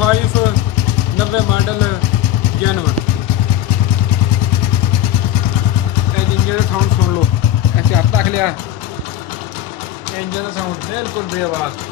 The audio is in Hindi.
5 90 मॉडल जेनवन। इंजन का साउंड सुन लो, ऐसे हाथ रख लिया, इंजन का साउंड बिल्कुल बेआवाज़।